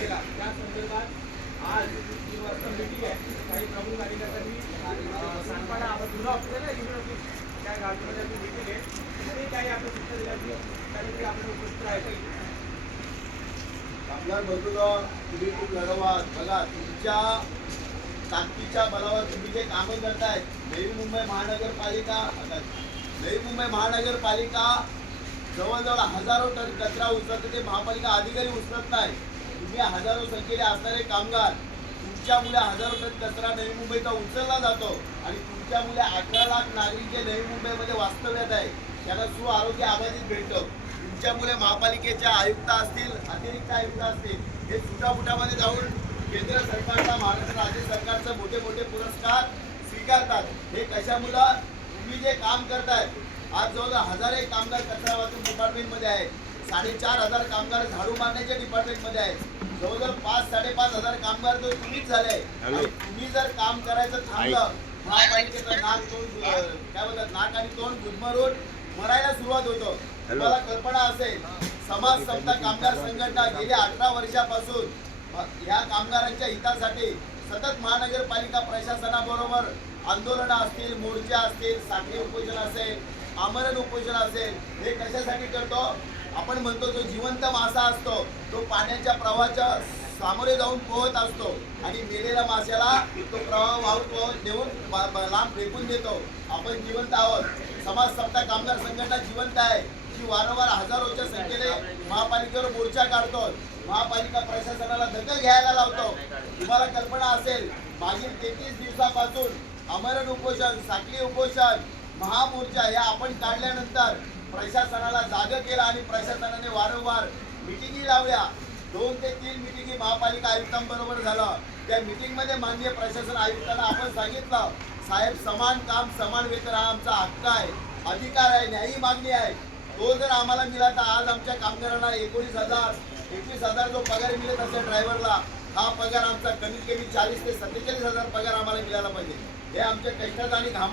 केला त्या संदर्भात आज 3 वाजता मीटिंग आहे. काही प्रमुख अधिकाऱ्यांनी सांगताना आपण जुना ऑफिस आहे ना युनियन ऑफिस त्या गावमध्ये आपण मीटिंग आहे ते काही आपण सूचना दिली त्यासाठी आपण उपस्थित आहे. कामगार मजदूर तुम्ही खूप लढवा बघा तुमच्या ताकदीच्या बलावर तुम्ही जे कामं करताय. नवी मुंबई महानगरपालिका जवळजवळ हजारो टन कचरा उचलते ते महापालिका अधिकारी उचलत नाही. तुम्ही हजारो संख्येने असणारे कामगार तुमच्यामुळे हजारो टन कचरा नवी मुंबईचा उचलला जातो आणि तुमच्यामुळे 18 लाख नागरिक जे नवी मुंबईमध्ये वास्तव्यात आहे त्यांना सुआरोग्य अबाधित भेटतं. तुमच्यामुळे महापालिकेच्या आयुक्त असतील अतिरिक्त आयुक्त असतील हे फुटाफुटामध्ये जाऊन केंद्र सरकारचा महाराष्ट्र राज्य सरकारचे मोठे मोठे पुरस्कार स्वीकारतात. हे कशामुळे तुम्ही जे काम करताय. आज जवळजवळ हजारो कामगार कचरा वाहतूक डिपार्टमेंटमध्ये आहेत. 4,500 कामगार झाडू मारण्याच्या डिपार्टमेंटमध्ये आहेत. जवळजवळ 5-5.5 हजार कामगार तर तुम्हीच झाले. तुम्ही जर काम करायचं थांबलं महापालिकेचं नाक आणि तोंड गुदमरून मरायला सुरुवात होतं. तुम्हाला कल्पना असेल समाज समता कामगार संघटना गेल्या 18 वर्षापासून या कामगारांच्या हितासाठी सतत महानगरपालिका प्रशासनाबरोबर आंदोलनं असतील, मोर्चा असतील, साखळी उपोषण असेल, आमरण उपोषण असेल. हे कशासाठी करतो. आपण म्हणतो जो जिवंत मासा असतो तो पाण्याच्या प्रवाहाच्या सामोरे जाऊन पोहत असतो आणि मेलेल्या माशाला तो प्रवाह वाहून नेऊन लांब फेकून देतो. आपण जिवंत आहोत. समाज समता कामगार संघटना जिवंत आहे की वारंवार हजारोच्या संख्येने महापालिकेवर मोर्चा काढतो. महापालिका प्रशासनाला दखल घ्यायला लावतो. तुम्हाला कल्पना असेल मागील 33 दिवसापासून आमरण उपोषण, साखळी उपोषण, महामोर्चा हे आपण काढल्यानंतर प्रशासनाला जागं केलं आणि प्रशासनाने वारंवार मिटिंगी लावल्या. 2 ते 3 मिटिंगी महापालिका आयुक्तांबरोबर झालं. त्या मिटिंगमध्ये माननीय प्रशासन आयुक्तांना आपण सांगितलं साहेब समान काम समान वेतन हा आमचा हक्क आहे, अधिकार आहे, न्यायी मागणी आहे. तो जर आम्हाला मिळाला तर आज आमच्या कामगारांना 19,000-21,000 जो पगार मिळत असेल ड्रायव्हरला हा पगार आमचा कमीत कमी 40,000 ते 47,000 पगार आम्हाला मिळाला पाहिजे. हे आमच्या कष्टाचा आणि घामाचा